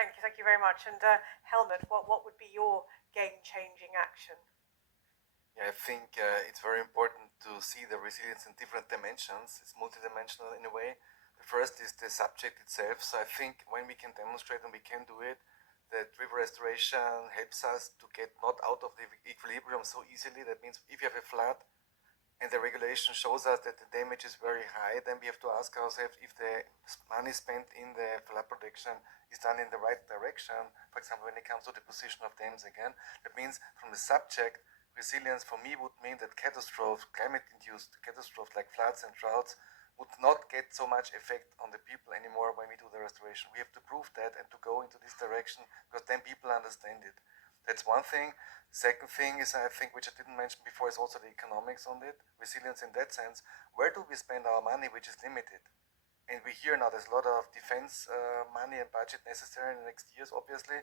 Thank you very much. And Helmut, what would be your game-changing action? Yeah, I think it's very important to see the resilience in different dimensions. It's multidimensional in a way. The first is the subject itself. So I think when we can demonstrate, and we can do it, that river restoration helps us to get not out of the equilibrium so easily. That means if you have a flood and the regulation shows us that the damage is very high, then we have to ask ourselves if the money spent in the flood protection is done in the right direction. For example, when it comes to the position of dams again, that means from the subject, resilience for me would mean that catastrophes, climate-induced catastrophes like floods and droughts would not get so much effect on the people anymore when we do the restoration. We have to prove that and to go into this direction, because then people understand it. That's one thing. Second thing is, I think, which I didn't mention before, is also the economics on it. Resilience in that sense. Where do we spend our money, which is limited? And we hear now there's a lot of defense money and budget necessary in the next years, obviously.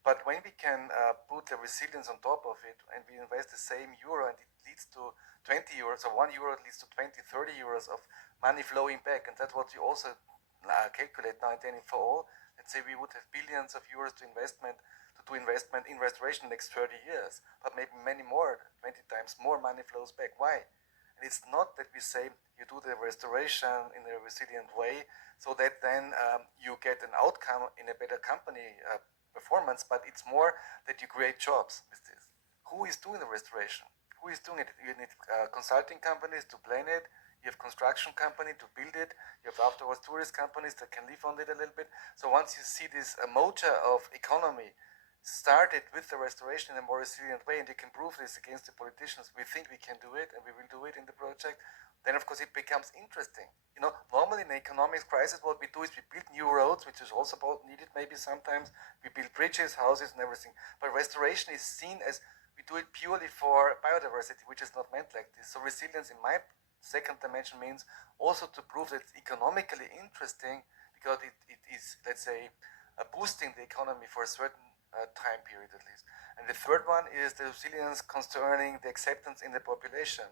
But when we can put the resilience on top of it, and we invest the same euro, and it leads to 20 euros, or 1 euro leads to 20, 30 euros of money flowing back, and that's what we also calculate now and then for all. Let's say we would have billions of euros to do investment in restoration next 30 years, but maybe many more, 20 times more money flows back. Why? And it's not that we say you do the restoration in a resilient way so that then you get an outcome in a better company performance, but it's more that you create jobs with this. Who is doing the restoration? Who is doing it? You need consulting companies to plan it. You have construction company to build it. You have afterwards tourist companies that can live on it a little bit. So once you see this motor of economy started with the restoration in a more resilient way, and you can prove this against the politicians, we think we can do it, and we will do it in the project, then of course it becomes interesting. Normally in an economic crisis, what we do is we build new roads, which is also needed maybe sometimes. We build bridges, houses, and everything. But restoration is seen as we do it purely for biodiversity, which is not meant like this. So resilience in my second dimension means also to prove that it's economically interesting, because it is, let's say, boosting the economy for a certain time period at least. And the third one is the resilience concerning the acceptance in the population.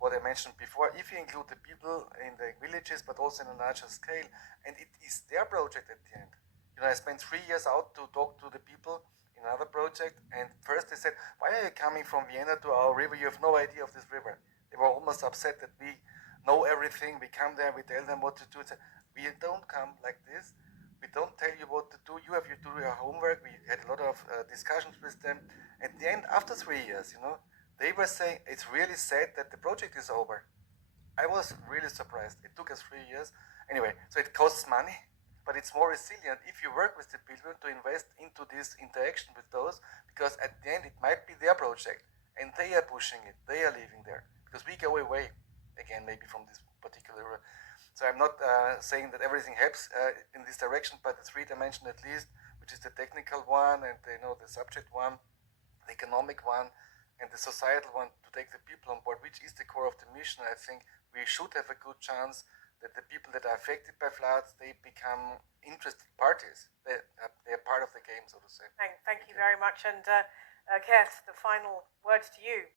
What I mentioned before, if you include the people in the villages, but also in a larger scale, and it is their project at the end. I spent 3 years out to talk to the people in another project, and first they said, why are you coming from Vienna to our river? You have no idea of this river. They were almost upset that we know everything. We come there, we tell them what to do. We don't come like this. We don't tell you what to do. You have to do your homework. We had a lot of discussions with them. At the end, after 3 years, they were saying it's really sad that the project is over. I was really surprised. It took us 3 years. Anyway, so it costs money, but it's more resilient if you work with the people to invest into this interaction with those, because at the end it might be their project and they are pushing it. They are living there, because we go away again maybe from this particular. So I'm not saying that everything helps in this direction, but the three dimension at least, which is the technical one, and the subject one, the economic one, and the societal one, to take the people on board, which is the core of the mission. I think we should have a good chance that the people that are affected by floods, they become interested parties. They are part of the game, so to say. Thank you very much. And Keith, the final words to you.